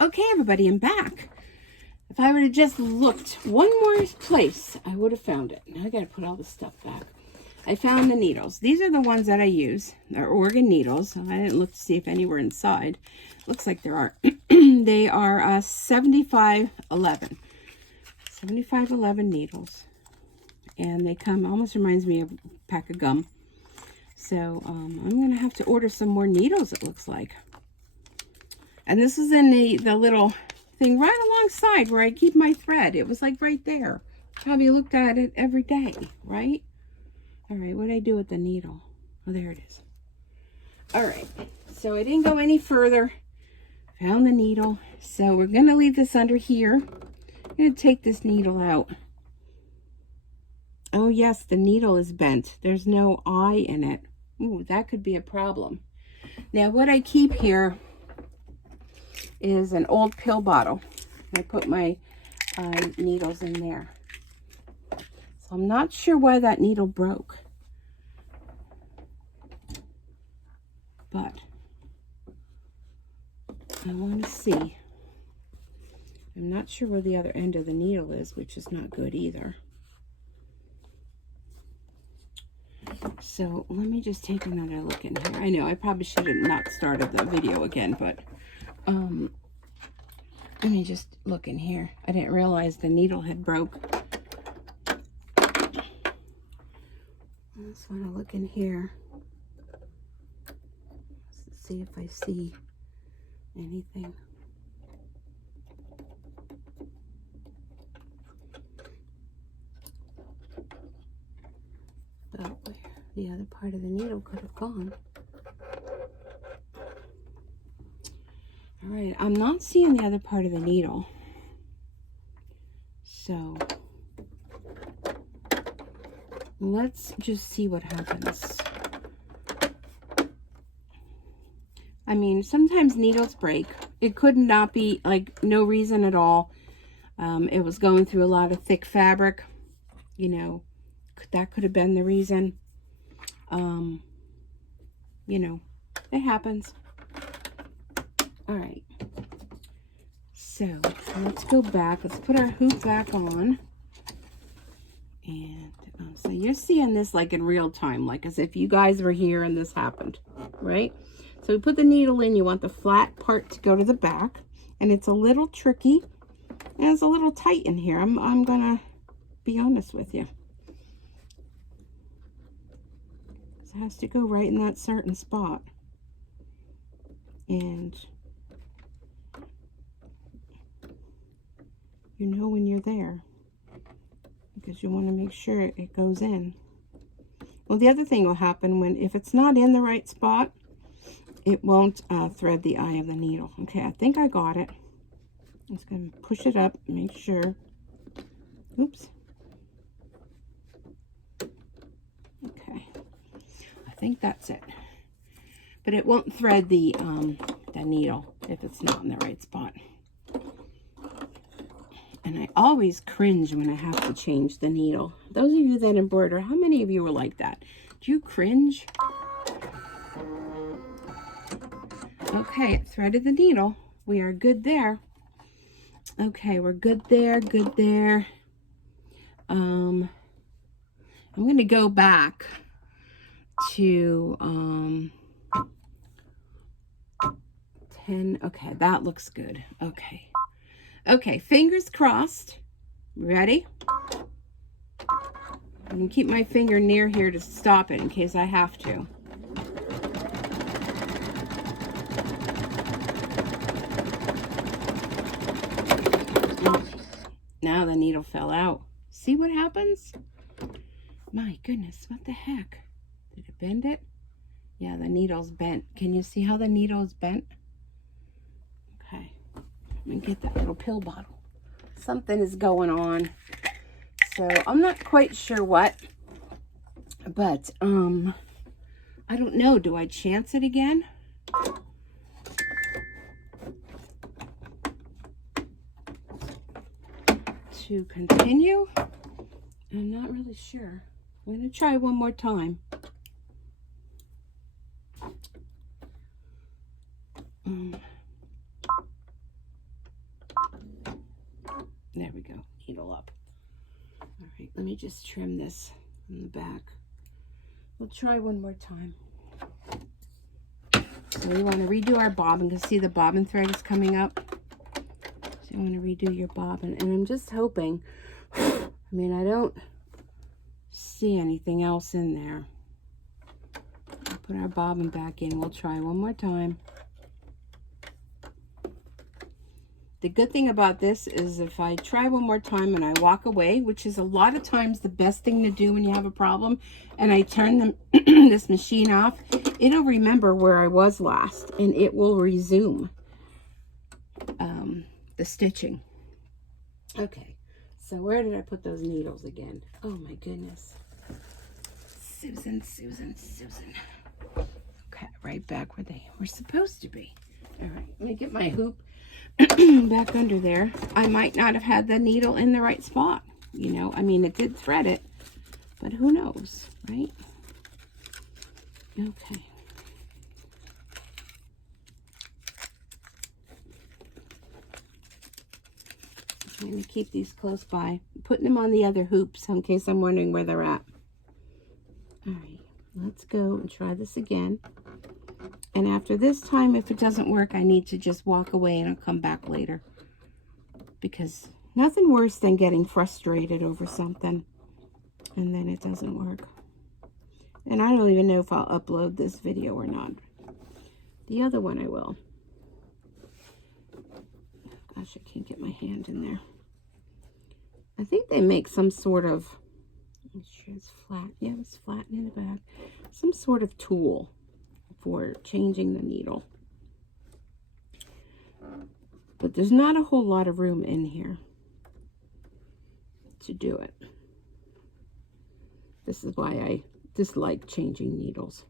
Okay, everybody, I'm back. If I would have just looked one more place, I would have found it. Now I got to put all this stuff back. I found the needles. These are the ones that I use. They're organ needles. I didn't look to see if any were inside. Looks like there are. They are 7511. 7511 needles. And they come, almost reminds me of a pack of gum. So I'm going to have to order some more needles, it looks like. And this is in the little thing right alongside where I keep my thread. It was like right there. Probably looked at it every day, right? All right, what did I do with the needle? Oh, there it is. All right, so I didn't go any further. Found the needle. So we're going to leave this under here. I'm going to take this needle out. Oh, yes, the needle is bent. There's no eye in it. Ooh, that could be a problem. Now, what I keep here is an old pill bottle. I put my needles in there. So I'm not sure why that needle broke. But I want to see. I'm not sure where the other end of the needle is, which is not good either. So let me just take another look in here. I know I probably should have not started the video again, but let me just look in here. I didn't realize the needle had broke. I just want to look in here. Let's see if I see anything. But where the other part of the needle could have gone. All right, I'm not seeing the other part of the needle. So let's just see what happens. I mean, sometimes needles break. It could not be like no reason at all. It was going through a lot of thick fabric. You know, that could have been the reason. You know, it happens. All right. So let's go back. Let's put our hoop back on. And so you're seeing this like in real time, like as if you guys were here and this happened, right? So we put the needle in. You want the flat part to go to the back. And it's a little tricky. And it's a little tight in here. I'm going to be honest with you. It has to go right in that certain spot. And you know when you're there, because you want to make sure it goes in. Well, the other thing will happen if it's not in the right spot, it won't thread the eye of the needle. Okay, I think I got it. I'm just going to push it up, make sure. Oops. Okay, I think that's it. But it won't thread the needle if it's not in the right spot. And I always cringe when I have to change the needle. Those of you that embroider, how many of you were like that? Do you cringe? Okay, it threaded the needle. We are good there. Okay, we're good there, good there. I'm going to go back to 10. Okay, that looks good. Okay. Okay, fingers crossed. Ready? I'm going to keep my finger near here to stop it in case I have to. Now the needle fell out. See what happens? My goodness, what the heck? Did it bend it? Yeah, the needle's bent. Can you see how the needle's bent? Okay. Let me get that little pill bottle. Something is going on. So I'm not quite sure what. But I don't know. Do I chance it again? To continue? I'm not really sure. I'm going to try one more time. There we go, needle up. All right, let me just trim this in the back. We'll try one more time. So we want to redo our bobbin, because see the bobbin thread is coming up. So you want to redo your bobbin, and I'm just hoping, I mean, I don't see anything else in there. We'll put our bobbin back in. We'll try one more time. The good thing about this is if I try one more time and I walk away, which is a lot of times the best thing to do when you have a problem, and I turn this machine off, it'll remember where I was last and it will resume the stitching. Okay, so where did I put those needles again? Oh my goodness. Susan. Okay, right back where they were supposed to be. All right, let me get my hoop back under there. I might not have had the needle in the right spot, you know. I mean, it did thread it, but who knows, right? Okay. I'm going to keep these close by, putting them on the other hoops in case I'm wondering where they're at. All right, let's go and try this again. And after this time, if it doesn't work, I need to just walk away and I'll come back later. Because nothing worse than getting frustrated over something and then it doesn't work. And I don't even know if I'll upload this video or not. The other one I will. Gosh, I can't get my hand in there. I think they make some sort of, I'm sure it's flat. Yeah, it's flat in the back. Some sort of tool for changing the needle. But there's not a whole lot of room in here to do it. This is why I dislike changing needles,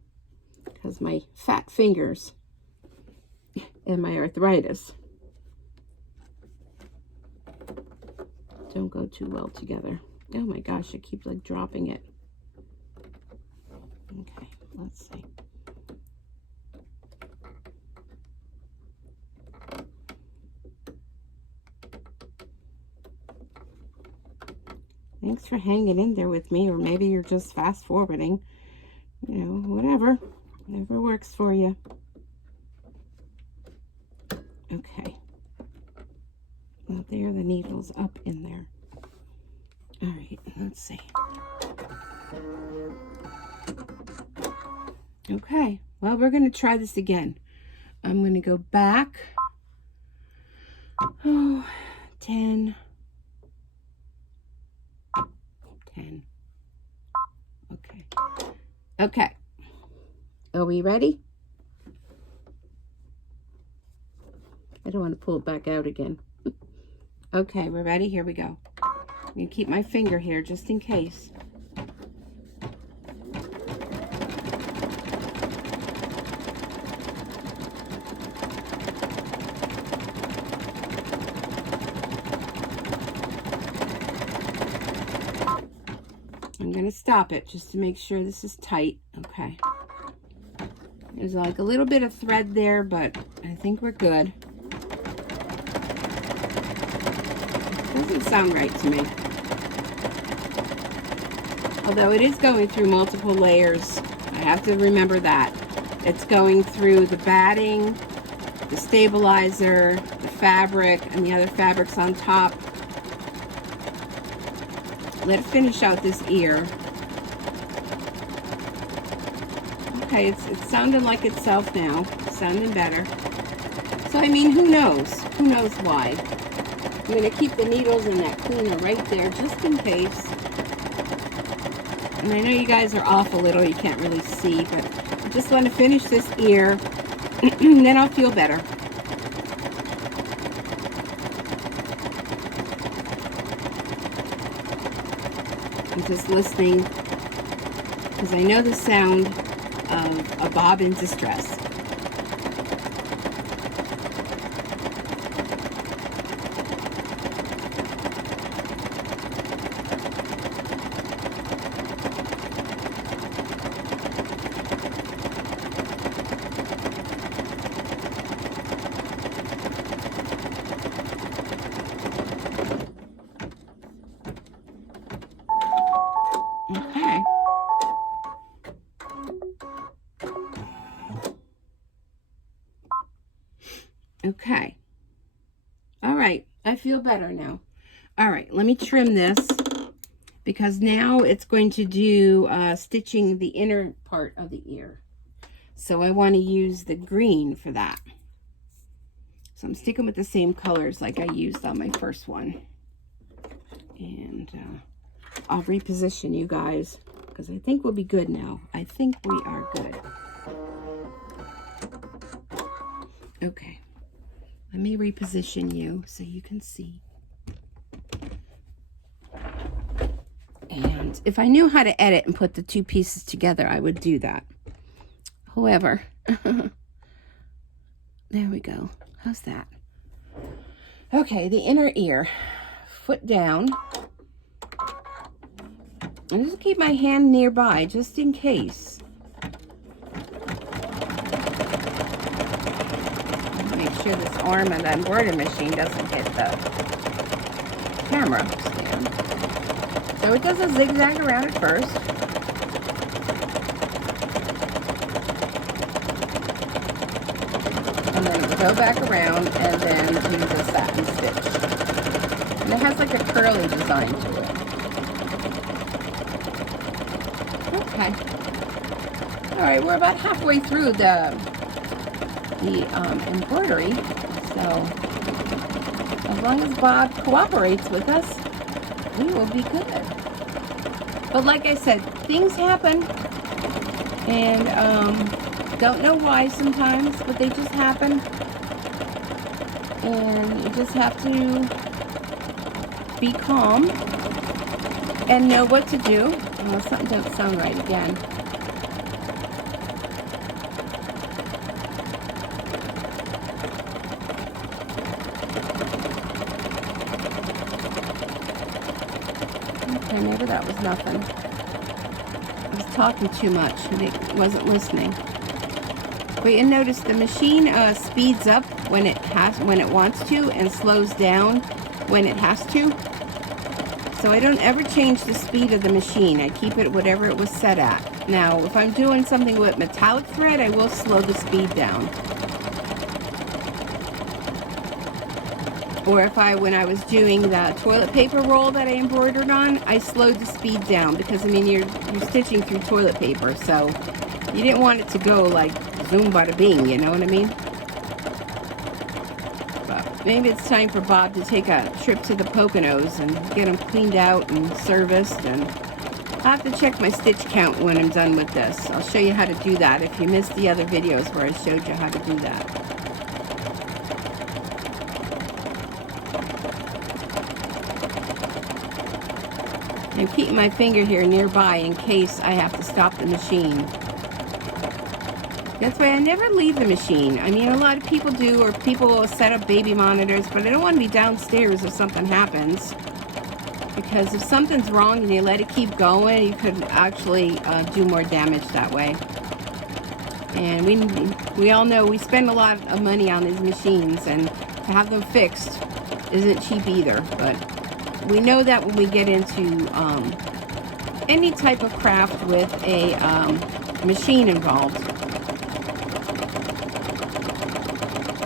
because my fat fingers and my arthritis don't go too well together. Oh my gosh, I keep like dropping it. Okay, let's see. Thanks for hanging in there with me, or maybe you're just fast forwarding. You know, whatever works for you. Okay. Well, there are the needles up in there. All right, let's see. Okay, well, we're going to try this again. I'm going to go back. 10. Okay. Are we ready? I don't want to pull it back out again. Okay, we're ready. Here we go. I'm going to keep my finger here just in case. I'm going to stop it just to make sure this is tight. Okay. There's like a little bit of thread there, but I think we're good. Doesn't sound right to me. Although it is going through multiple layers. I have to remember that. It's going through the batting, the stabilizer, the fabric, and the other fabrics on top. Let it finish out this ear. Okay, it's sounding like itself now. It's sounding better. So, I mean, who knows? Who knows why? I'm going to keep the needles in that cleaner right there just in case. And I know you guys are off a little. You can't really see, but I just want to finish this ear. And then I'll feel better. I'm just listening because I know the sound of a bob in distress. Okay. All right. I feel better now. All right. Let me trim this because now it's going to do stitching the inner part of the ear. So I want to use the green for that. So I'm sticking with the same colors like I used on my first one. And I'll reposition you guys because I think we'll be good now. I think we are good. Okay. Let me reposition you so you can see. And if I knew how to edit and put the two pieces together, I would do that. However, there we go. How's that? Okay, the inner ear. Foot down. And just keep my hand nearby just in case. Make sure this arm of the embroidery machine doesn't hit the camera stand. So it does a zigzag around at first. And then it will go back around and then do the satin stitch. And it has like a curly design to it. Okay. All right, we're about halfway through the embroidery. So as long as Bob cooperates with us, we will be good. But like I said, things happen, and don't know why sometimes, but they just happen, and you just have to be calm and know what to do. Oh, something doesn't sound right again. Okay, maybe that was nothing. I was talking too much and it wasn't listening. But you notice the machine speeds up when it wants to and slows down when it has to. So I don't ever change the speed of the machine. I keep it whatever it was set at. Now, if I'm doing something with metallic thread, I will slow the speed down. Or when I was doing the toilet paper roll that I embroidered on, I slowed the speed down because, I mean, you're stitching through toilet paper, so you didn't want it to go like zoom bada bing, you know what I mean? But maybe it's time for Bob to take a trip to the Poconos and get them cleaned out and serviced, and I'll have to check my stitch count when I'm done with this. I'll show you how to do that if you missed the other videos where I showed you how to do that. I'm keeping my finger here nearby in case I have to stop the machine. That's why I never leave the machine. I mean, a lot of people do, or people will set up baby monitors, but I don't want to be downstairs if something happens. Because if something's wrong and you let it keep going, you could actually do more damage that way. And we all know we spend a lot of money on these machines, and to have them fixed isn't cheap either. But we know that when we get into any type of craft with a machine involved.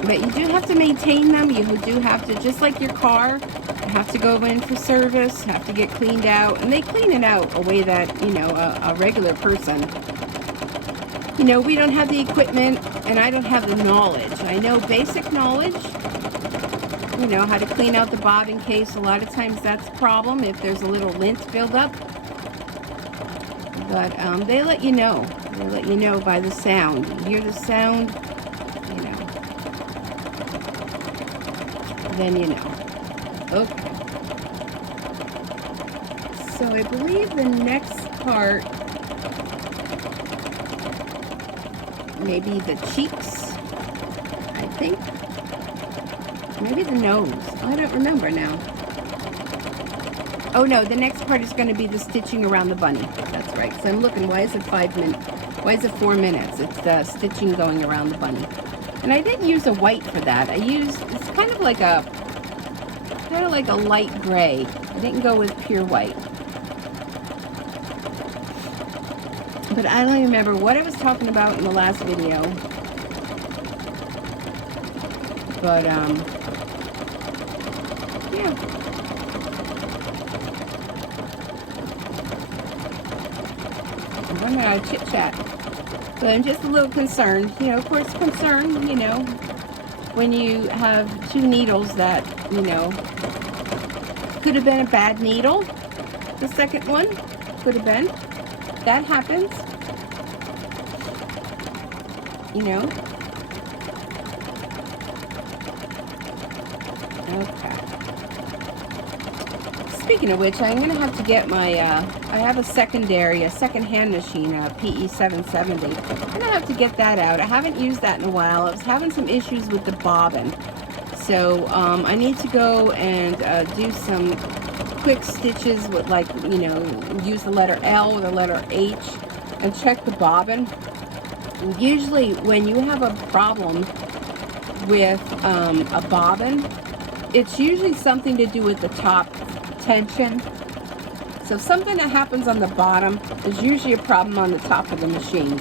But you do have to maintain them. You do have to, just like your car, you have to go in for service, have to get cleaned out. And they clean it out a way that, you know, a regular person. You know, we don't have the equipment, and I don't have the knowledge. I know basic knowledge. You know, how to clean out the bobbin case. A lot of times that's a problem if there's a little lint buildup. But they let you know. They let you know by the sound. You hear the sound, you know. Then you know. Okay. So I believe the next part, maybe the cheeks, I think. Maybe the nose. I don't remember now. Oh no, the next part is going to be the stitching around the bunny. That's right. So I'm looking, why is it 5 minutes? Why is it 4 minutes? It's the stitching going around the bunny. And I didn't use a white for that. I used, it's kind of like a light gray. I didn't go with pure white. But I don't remember what I was talking about in the last video. But, yeah. I'm running out of chit-chat. But I'm just a little concerned. You know, of course, concerned, you know, when you have two needles that, you know, could have been a bad needle. The second one could have been. That happens. You know. Okay. Speaking of which, I'm going to have to get my, I have a second-hand machine, a PE770. I'm going to have to get that out. I haven't used that in a while. I was having some issues with the bobbin. So, I need to go and do some quick stitches with, like, you know, use the letter L or the letter H and check the bobbin. And usually when you have a problem with a bobbin, it's usually something to do with the top tension. So something that happens on the bottom is usually a problem on the top of the machine.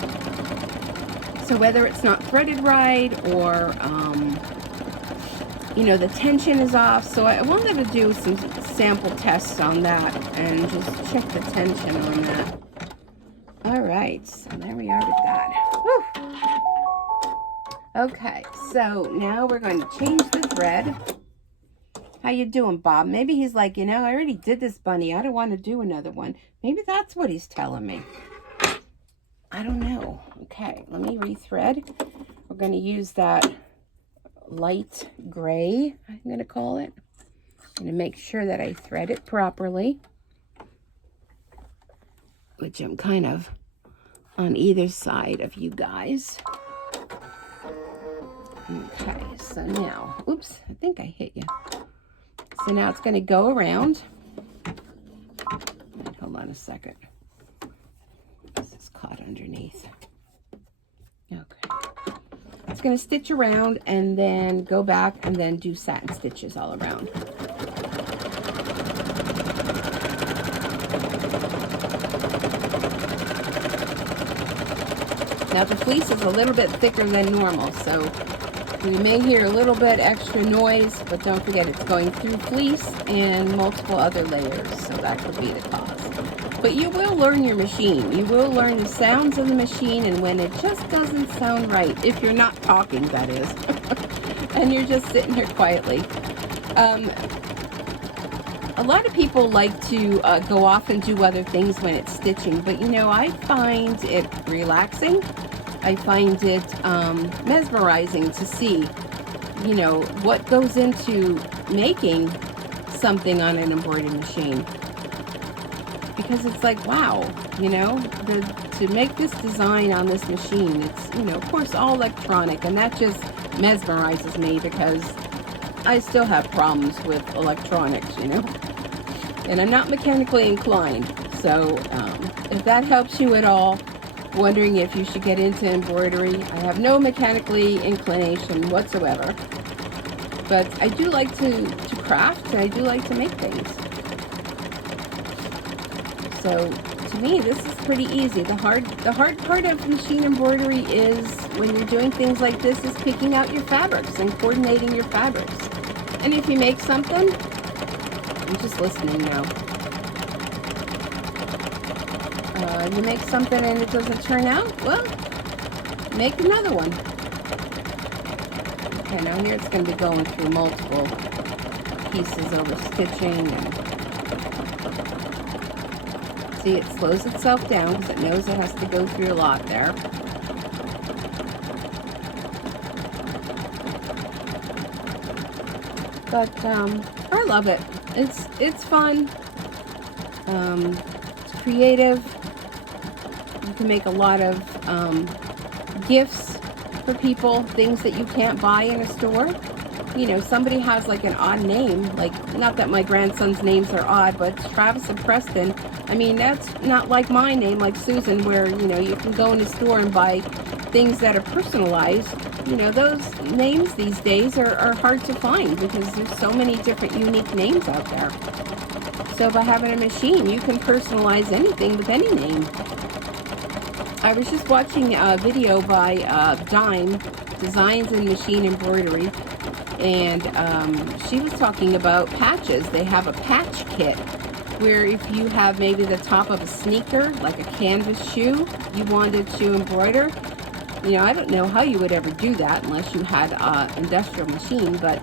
So whether it's not threaded right or you know, the tension is off. So I wanted to do some sample tests on that and just check the tension on that. All right, so there we are with that. Whew. Okay, so now we're going to change the thread. How you doing, Bob? Maybe he's like, you know, I already did this bunny. I don't want to do another one. Maybe that's what he's telling me. I don't know. Okay, let me rethread. We're going to use that light gray, I'm going to call it. I'm going to make sure that I thread it properly, which I'm kind of on either side of you guys. Okay, so now, oops, I think I hit you. So now it's going to go around. Hold on a second. This is caught underneath. Okay. It's going to stitch around and then go back and then do satin stitches all around. Now the fleece is a little bit thicker than normal, so you may hear a little bit extra noise, but don't forget it's going through fleece and multiple other layers, so that could be the cause. But you will learn your machine. You will learn the sounds of the machine and when it just doesn't sound right, if you're not talking, that is, and you're just sitting here quietly. A lot of people like to go off and do other things when it's stitching, but you know, I find it relaxing. I find it mesmerizing to see, you know, what goes into making something on an embroidery machine. Because it's like, wow, you know, to make this design on this machine, it's, you know, of course, all electronic, and that just mesmerizes me because I still have problems with electronics, you know, and I'm not mechanically inclined. So if that helps you at all, wondering if you should get into embroidery, I have no mechanically inclination whatsoever, but I do like to craft, and I do like to make things. So to me, this is pretty easy. The hard part of machine embroidery is when you're doing things like this is picking out your fabrics and coordinating your fabrics. And if you make something, I'm just listening now. You make something and it doesn't turn out, well, make another one. Okay, now here it's going to be going through multiple pieces over stitching. And see, it slows itself down because it knows it has to go through a lot there. But I love it. It's fun. It's creative. You can make a lot of gifts for people, things that you can't buy in a store. You know, somebody has like an odd name, like, not that my grandson's names are odd, but Travis and Preston, I mean, that's not like my name, like Susan, where, you know, you can go in a store and buy things that are personalized. You know, those names these days are hard to find because there's so many different unique names out there. So by having a machine, you can personalize anything with any name. I was just watching a video by Dime, Designs in Machine Embroidery, And she was talking about patches. They have a patch kit where if you have maybe the top of a sneaker, like a canvas shoe, you wanted to embroider. You know, I don't know how you would ever do that unless you had an industrial machine, but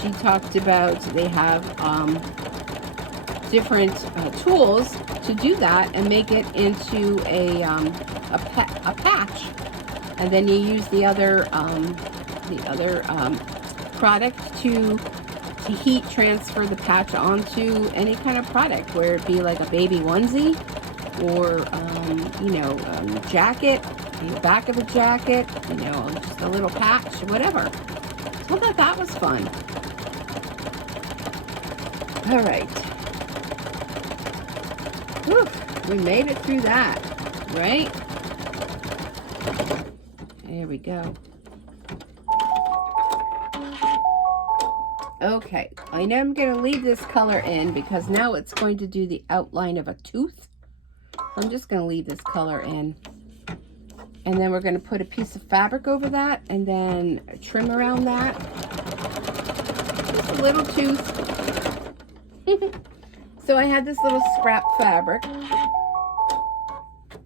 she talked about they have different tools to do that and make it into a patch, and then you use the other product to heat transfer the patch onto any kind of product, where it be like a baby onesie or you know, jacket, the back of a jacket, you know, just a little patch, whatever. So I thought that was fun. All right. Whew, we made it through that, right? There we go. Okay, I know I'm going to leave this color in because now it's going to do the outline of a tooth. I'm just going to leave this color in. And then we're going to put a piece of fabric over that and then trim around that. Just a little tooth. So I had this little scrap fabric.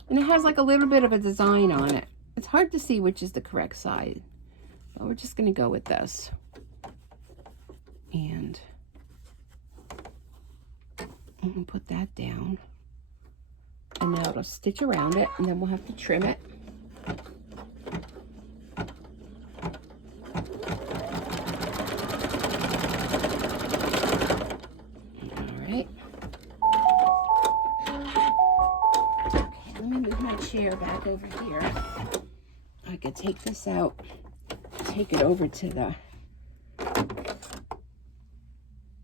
And it has like a little bit of a design on it. It's hard to see which is the correct side. But we're just going to go with this. And I'm going to put that down. And now it'll stitch around it, and then we'll have to trim it. All right. Okay, let me move my chair back over here. I could take this out, take it over to the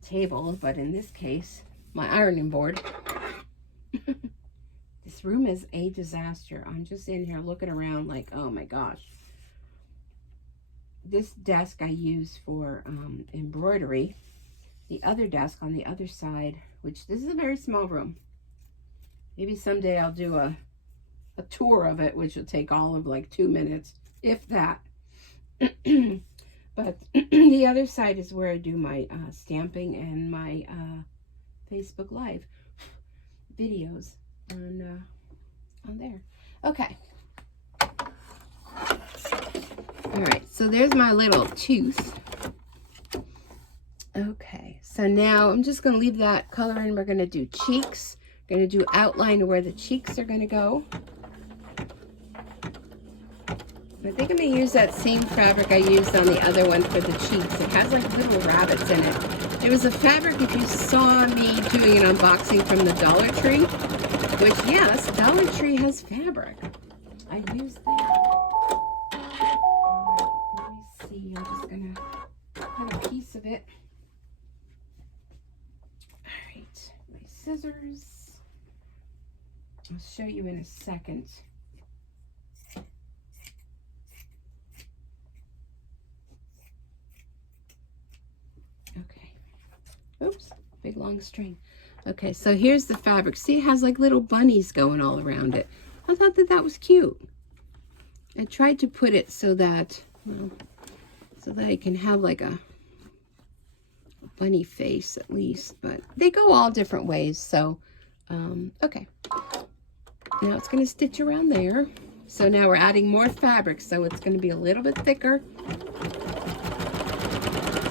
table, but in this case, my ironing board. This room is a disaster. I'm just in here looking around like, oh my gosh. This desk I use for embroidery. The other desk on the other side, which this is a very small room. Maybe someday I'll do a tour of it, which will take all of like 2 minutes, if that. But the other side is where I do my stamping and my Facebook Live videos on there. Okay. All right, so there's my little tooth. Okay, so now I'm just going to leave that color in. We're going to do cheeks. We're going to do outline of where the cheeks are going to go. I think I'm going to use that same fabric I used on the other one for the cheeks. It has like little rabbits in it. It was a fabric, if you saw me doing an unboxing from the Dollar Tree, which, yes, Dollar Tree has fabric. I used that. All right, let me see. I'm just going to cut a piece of it. All right, my scissors. I'll show you in a second. Okay. Oops, big long string. Okay, so here's the fabric. See, it has like little bunnies going all around it. I thought that that was cute. I tried to put it so that, well, so that I can have like a bunny face at least, but they go all different ways. So, okay. Now it's going to stitch around there. So now we're adding more fabric, so it's going to be a little bit thicker.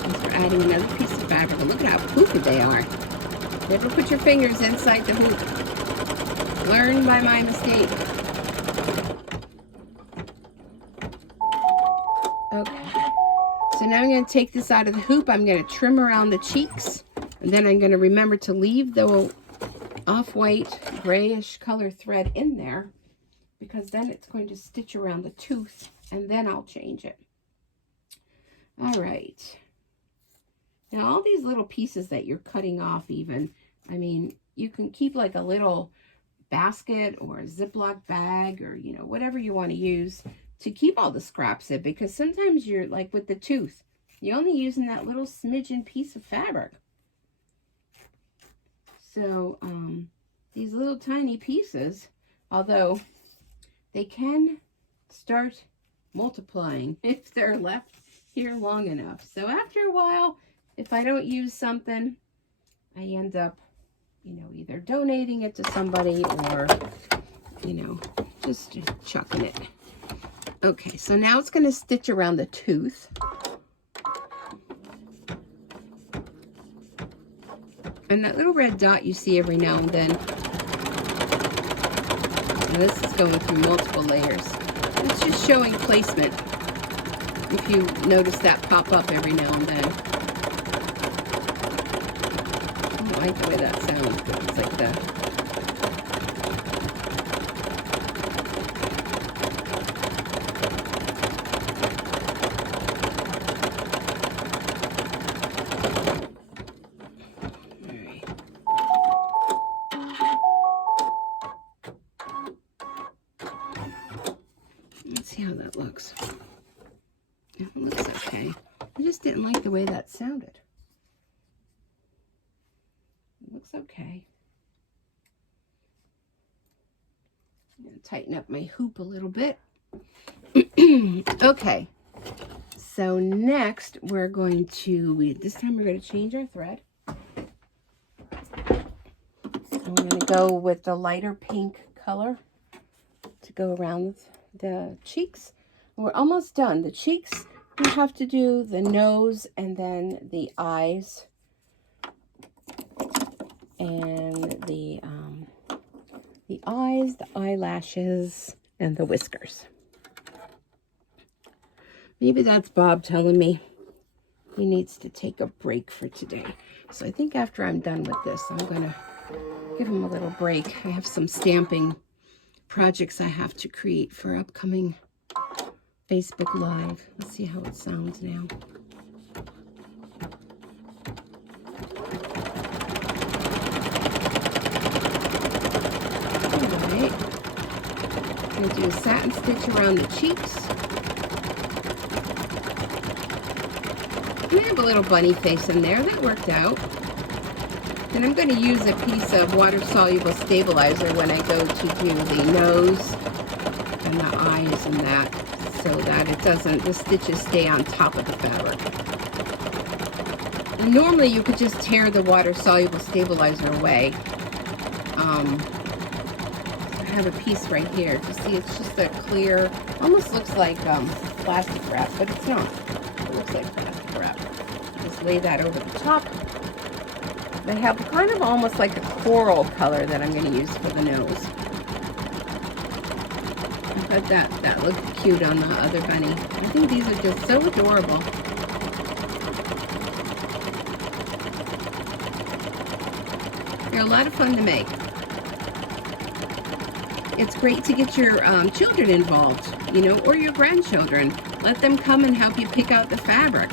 Since we're adding another piece of fabric, and look at how poofy they are. Never put your fingers inside the hoop. Learn by my mistake. Okay. So now I'm going to take this out of the hoop. I'm going to trim around the cheeks. And then I'm going to remember to leave the off-white grayish color thread in there, because then it's going to stitch around the tooth, and then I'll change it. All right. Now all these little pieces that you're cutting off even, I mean, you can keep like a little basket or a Ziploc bag or, you know, whatever you want to use to keep all the scraps in, because sometimes you're like with the tooth, you're only using that little smidgen piece of fabric. So these little tiny pieces, although they can start multiplying if they're left here long enough. So after a while, if I don't use something, I end up, you know, either donating it to somebody or, you know, just chucking it. Okay, so now it's going to stitch around the tooth. And that little red dot you see every now and then, and this is going through multiple layers. It's just showing placement. If you notice that pop up every now and then. I don't like the way that sounds, but it's like that. Let's see how that looks. It looks okay. I just didn't like the way that sounded. It looks okay. I'm going to tighten up my hoop a little bit. Okay. So next we're going to, this time we're going to change our thread. I'm going to go with the lighter pink color to go around the cheeks. We're almost done. The cheeks, we have to do the nose and then the eyes and the eyes, the eyelashes, and the whiskers. Maybe that's Bob telling me he needs to take a break for today. So I think after I'm done with this, I'm going to give him a little break. I have some stamping projects I have to create for upcoming Facebook Live. Let's see how it sounds now. Alright. I'm going to do a satin stitch around the cheeks. And I have a little bunny face in there. That worked out. And I'm going to use a piece of water-soluble stabilizer when I go to do the nose and the eyes and that, so that it doesn't, the stitches stay on top of the fabric. And normally you could just tear the water-soluble stabilizer away. I have a piece right here. You see, it's just a clear, almost looks like plastic wrap, but it's not. It looks like plastic wrap. Just lay that over the top. They have kind of almost like a coral color that I'm going to use for the nose. I thought that looked cute on the other bunny. I think these are just so adorable. They're a lot of fun to make. It's great to get your children involved, you know, or your grandchildren. Let them come and help you pick out the fabric.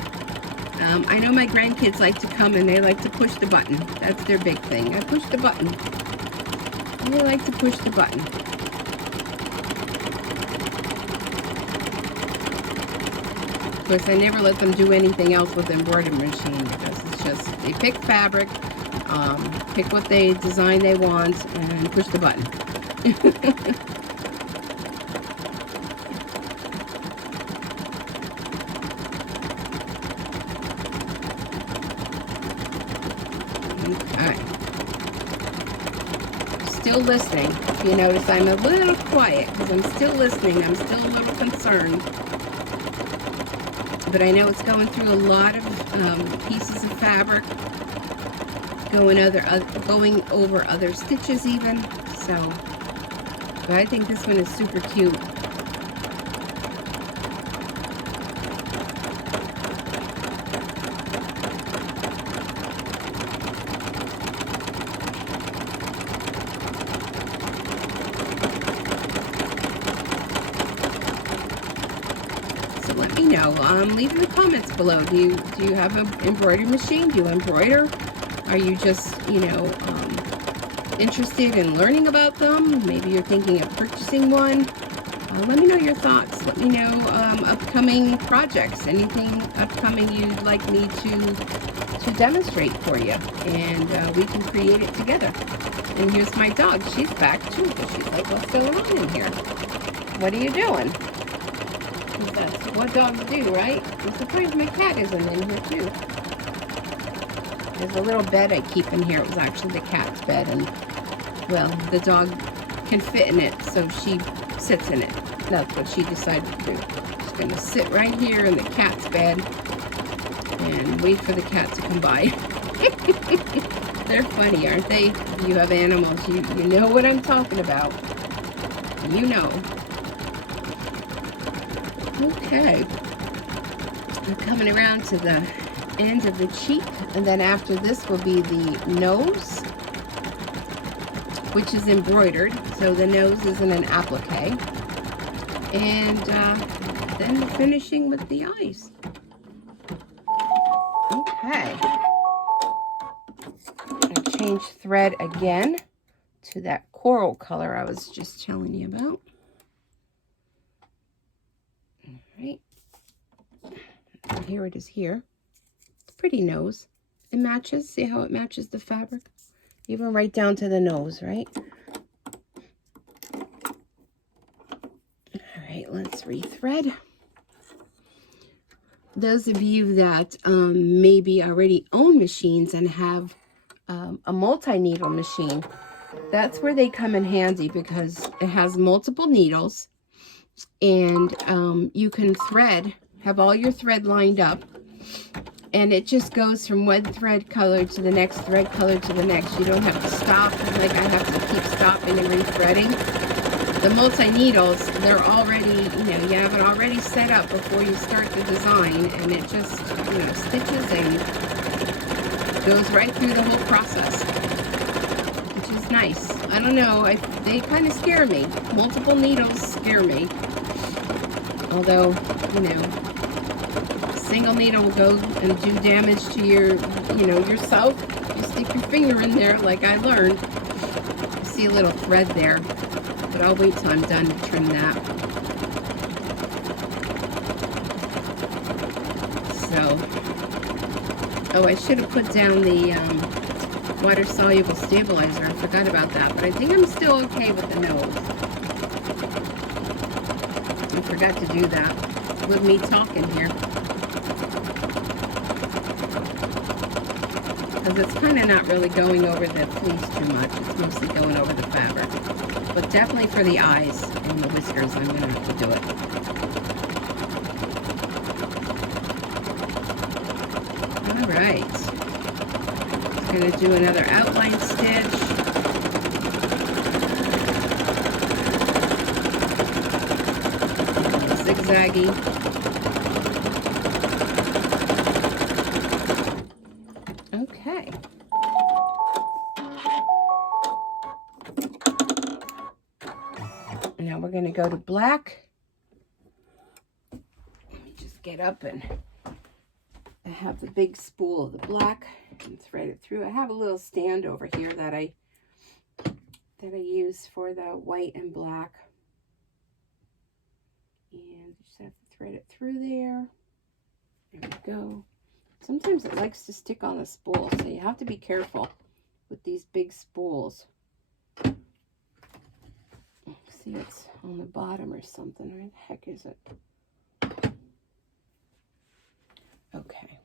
I know my grandkids like to come and they like to push the button. That's their big thing. I push the button. And they like to push the button. Of course, I never let them do anything else with the embroidery machine because it's just, they pick fabric, pick what they design they want, and push the button. Okay. Still listening. If you notice, I'm a little quiet because I'm still listening. I'm still a little concerned. But I know it's going through a lot of pieces of fabric, going over other stitches even. So, but I think this one is super cute. Let me know. Leave in the comments below. Do you have an embroidery machine? Do you embroider? Are you just, you know, interested in learning about them? Maybe you're thinking of purchasing one. Let me know your thoughts. Let me know upcoming projects. Anything upcoming you'd like me to demonstrate for you, and we can create it together. And here's my dog. She's back too, but she's like, what's going on in here? What are you doing? That's what dogs do, right? I'm surprised my cat isn't in here too. There's a little bed I keep in here. It was actually the cat's bed, and well, the dog can fit in it, so she sits in it. That's what she decided to do. She's gonna sit right here in the cat's bed and wait for the cat to come by. They're funny, aren't they? You have animals, you know what I'm talking about. You know. Okay. We're coming around to the end of the cheek, and then after this will be the nose, which is embroidered, so the nose is in an applique, and then the finishing with the eyes. Okay. I change thread again to that coral color I was just telling you about. All right. And here it is here. Pretty nose. It matches. See how it matches the fabric? Even right down to the nose, right? All right, let's rethread. Those of you that maybe already own machines and have a multi-needle machine, that's where they come in handy, because it has multiple needles, and you can thread, have all your thread lined up, and it just goes from one thread color to the next thread color to the next. You don't have to stop, like I have to keep stopping and rethreading. The multi-needles, they're already, you have it already set up before you start the design, and it just, stitches and goes right through the whole process, which is nice. I don't know, they kind of scare me. Multiple needles scare me. Although, single needle will go and do damage to your, yourself. You stick your finger in there, like I learned. You see a little thread there, but I'll wait till I'm done to trim that. So, oh, I should have put down the water-soluble stabilizer. I forgot about that, but I think I'm still okay with the nose. I forgot to do that with me talking here. Because it's kind of not really going over the fleece too much. It's mostly going over the fabric. But definitely for the eyes and the whiskers, I'm going to have to do it. All right. I'm going to do another outline stitch. Zigzaggy. Okay. Now we're going to go to black. Let me just get up, and I have the big spool of the black and thread it through. I have a little stand over here that I use for the white and black. And just have to thread it through there. There we go. Sometimes it likes to stick on the spool, so you have to be careful with these big spools. See, it's on the bottom or something. Where the heck is it? Okay.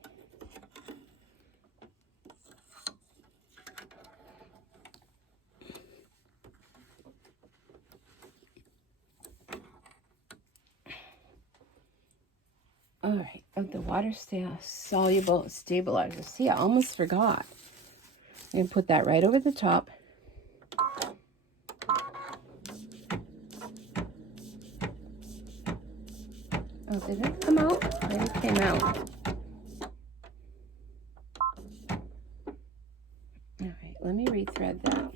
All right, the water-soluble stabilizer. See, I almost forgot. I'm going to put that right over the top. Oh, did it come out? It came out. All right, let me rethread that.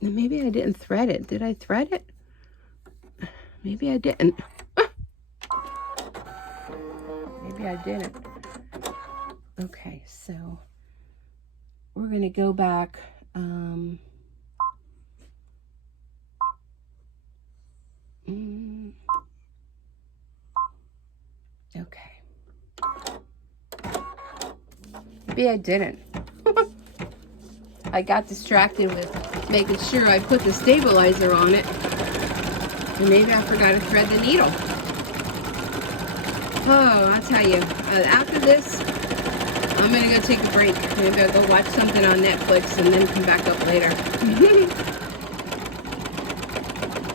Maybe I didn't thread it. Did I thread it? Maybe I didn't. Maybe I didn't. Okay, so we're going to go back. Okay. Maybe I didn't. I got distracted with making sure I put the stabilizer on it. And maybe I forgot to thread the needle. Oh, I'll tell you. After this, I'm going to go take a break. Maybe I'll go watch something on Netflix and then come back up later.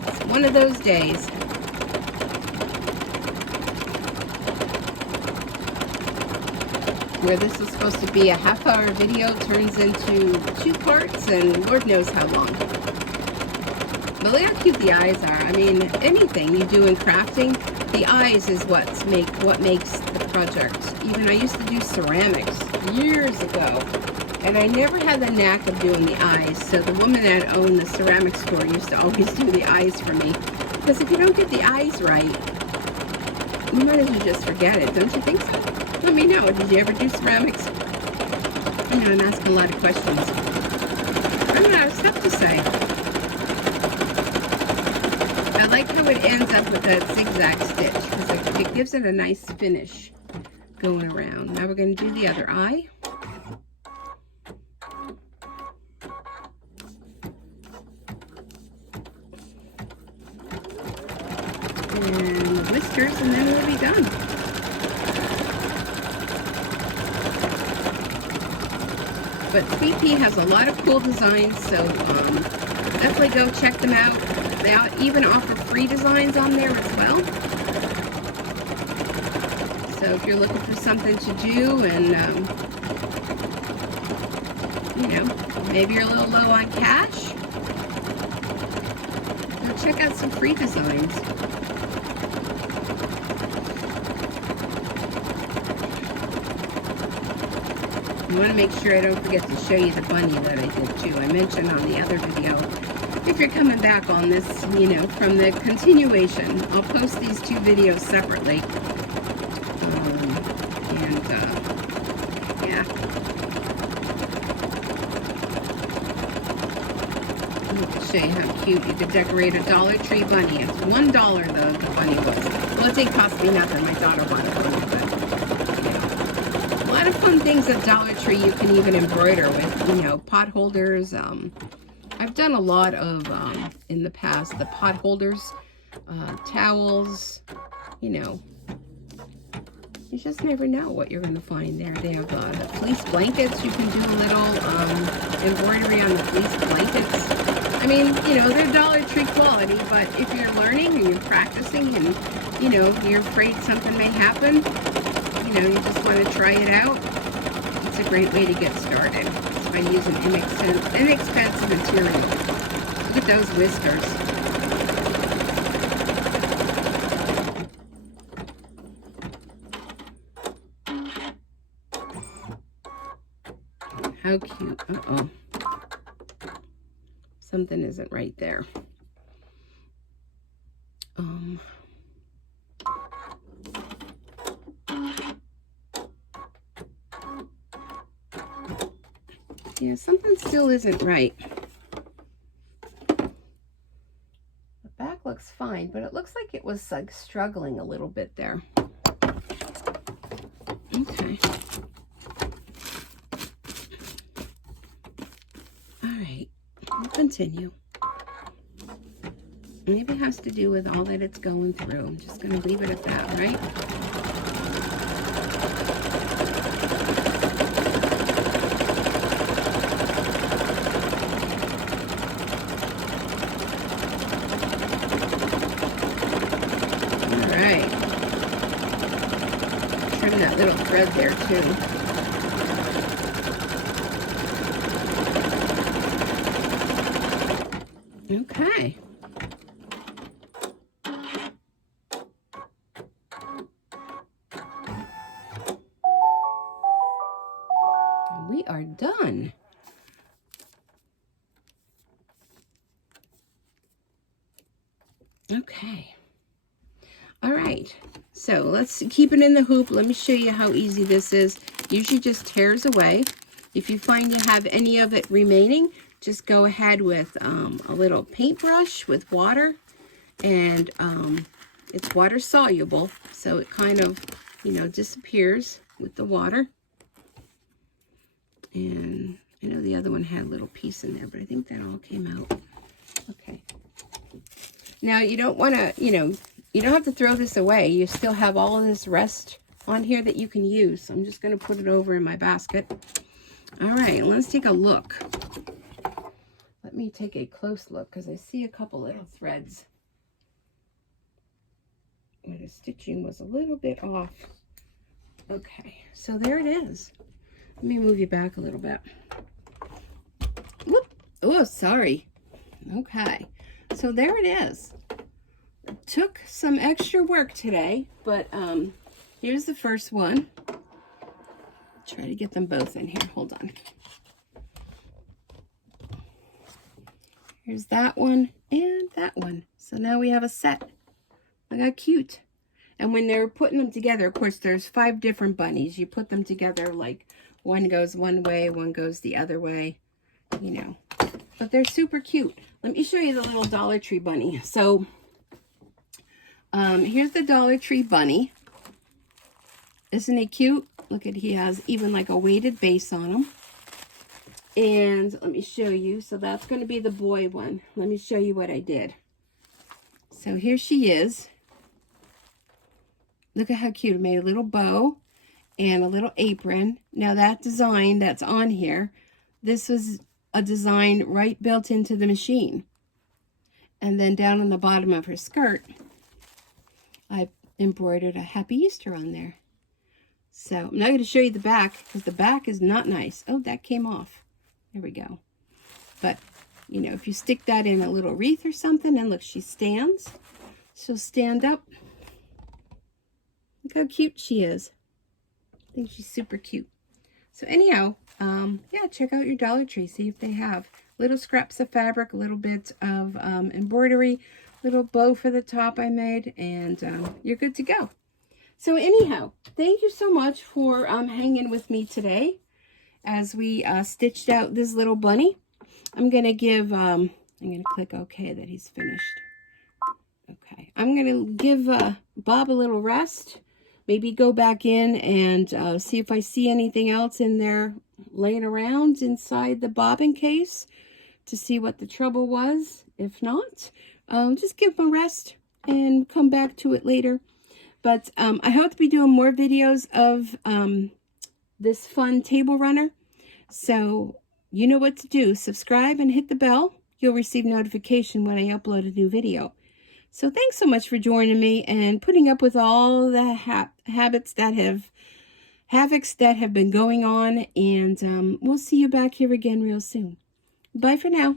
It's one of those days. Where this was supposed to be a half-hour video turns into 2 parts, and Lord knows how long. But look how cute the eyes are. I mean, anything you do in crafting, the eyes is what makes the project. Even I used to do ceramics years ago, and I never had the knack of doing the eyes. So the woman that owned the ceramic store used to always do the eyes for me. Because if you don't get the eyes right, you might as well just forget it. Don't you think so? Let me know. Did you ever do ceramics? I know I'm asking a lot of questions. I'm out of stuff to say. I like how it ends up with that zigzag stitch because it gives it a nice finish going around. Now we're going to do the other eye. And the whiskers, and then we'll be done. But 3P has a lot of cool designs, so definitely go check them out. They even offer free designs on there as well. So if you're looking for something to do and, you know, maybe you're a little low on cash, go check out some free designs. I want to make sure I don't forget to show you the bunny that I did too. I mentioned on the other video, if you're coming back on this, you know, from the continuation, I'll post these 2 videos separately. Yeah. I'll show you how cute you could decorate a Dollar Tree bunny. It's $1 the bunny was. Well, it didn't cost me nothing. My daughter wanted one, but a lot of fun things at Dollar Tree you can even embroider with, you know, pot holders. I've done a lot of, in the past, the pot holders, towels, you know. You just never know what you're going to find there. They have the fleece blankets. You can do a little embroidery on the fleece blankets. I mean, you know, they're Dollar Tree quality, but if you're learning and you're practicing and, you know, you're afraid something may happen, you know, you just want to try it out, it's a great way to get started. It's by using inexpensive material. Look at those whiskers. How cute. Uh-oh. Something isn't right there. Yeah, something still isn't right. The back looks fine, but it looks like it was like struggling a little bit there. Okay. Alright, we'll continue. Maybe it has to do with all that it's going through. I'm just going to leave it at that, right? Alright. Trim that little thread there too. Okay. We are done. Okay. All right. So let's keep it in the hoop. Let me show you how easy this is. Usually just tears away. If you find you have any of it remaining, just go ahead with a little paintbrush with water, and it's water soluble, so it kind of you know, disappears with the water. And I know the other one had a little piece in there, but I think that all came out. Okay. Now, you don't want to, you know, you don't have to throw this away. You still have all of this rest on here that you can use. So I'm just going to put it over in my basket. All right, let's take a look. Let me take a close look because I see a couple little threads where the stitching was a little bit off. Okay, so there it is. Let me move you back a little bit. Whoop. Oh, sorry. Okay, so there it is. It took some extra work today, but here's the first one. Try to get them both in here. Hold on. Here's that one and that one. So now we have a set. Look how cute. And when they're putting them together, of course, there's 5 different bunnies. You put them together like one goes one way, one goes the other way, you know. But they're super cute. Let me show you the little Dollar Tree bunny. So here's the Dollar Tree bunny. Isn't he cute? Look at, he has even like a weighted base on him. And let me show you. So that's going to be the boy one. Let me show you what I did. So here she is. Look at how cute. I made a little bow and a little apron. Now that design that's on here, this was a design right built into the machine. And then down on the bottom of her skirt, I embroidered a Happy Easter on there. So I'm not going to show you the back because the back is not nice. Oh, that came off. There we go. But, you know, if you stick that in a little wreath or something, and look, she stands. She'll stand up. Look how cute she is. I think she's super cute. So anyhow, yeah, check out your Dollar Tree. See if they have little scraps of fabric, a little bit of embroidery, little bow for the top I made, and you're good to go. So anyhow, thank you so much for hanging with me today as we stitched out this little bunny. I'm going to give, I'm going to click OK that he's finished. Okay, I'm going to give Bob a little rest. Maybe go back in and see if I see anything else in there laying around inside the bobbin case to see what the trouble was. If not, just give him a rest and come back to it later. But I hope to be doing more videos of this fun table runner. So you know what to do. Subscribe and hit the bell. You'll receive notification when I upload a new video. So thanks so much for joining me and putting up with all the havocs that have been going on. And we'll see you back here again real soon. Bye for now.